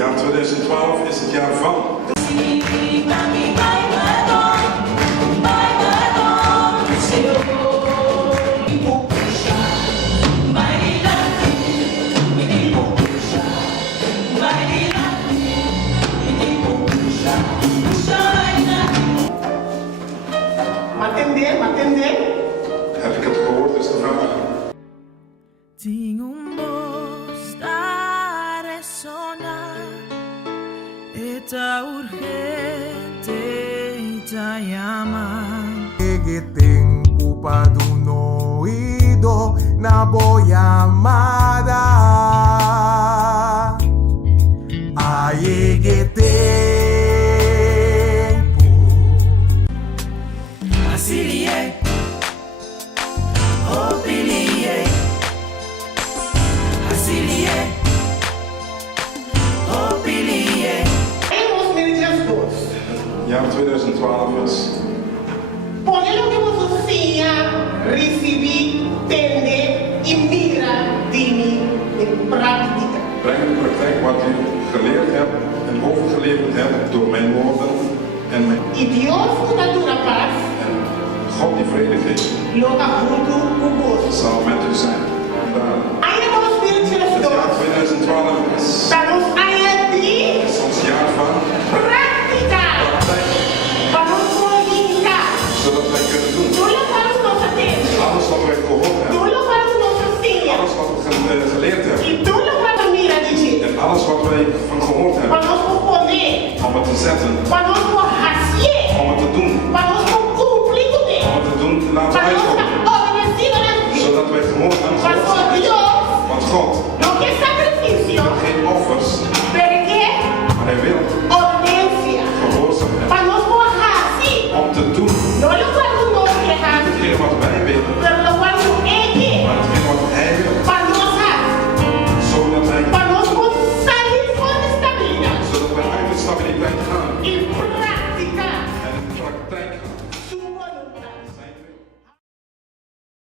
Jaar 2012 is het jaar van. Matende? Heb ik het gehoord, is de vraag. Tinha stare sonar, eta urgente, eta llaman. Egiting upadunoido na boyamada. Ayegiting pu. Asilie, opilie, asilie, opilie. Hemos medidas dos. Jaar 2012 is. Ponelo que vos oficina, recibi, tende y mira dini in práctica. Breng in de praktijk wat u geleerd hebt en overgeleverd hebt door mijn woorden en mijn. Y Dios que da dura paz, En God die vrede geeft, lo ajudo vos. zal met u zijn. Daar. Ainda vamos medidas Het jaar dos. 2012 is Estamos aí ons jaar van práctica. praktijk, Vamos comunicar. zodat wij kunnen doen. Tudo para os nossos tempos. Alles wat wij gehoord hebben, Tudo para os nossos dias. alles wat we geleerd hebben E tudo para a mira de gente. en alles wat wij van gehoord Para hebben, nós poder. om het te zetten Para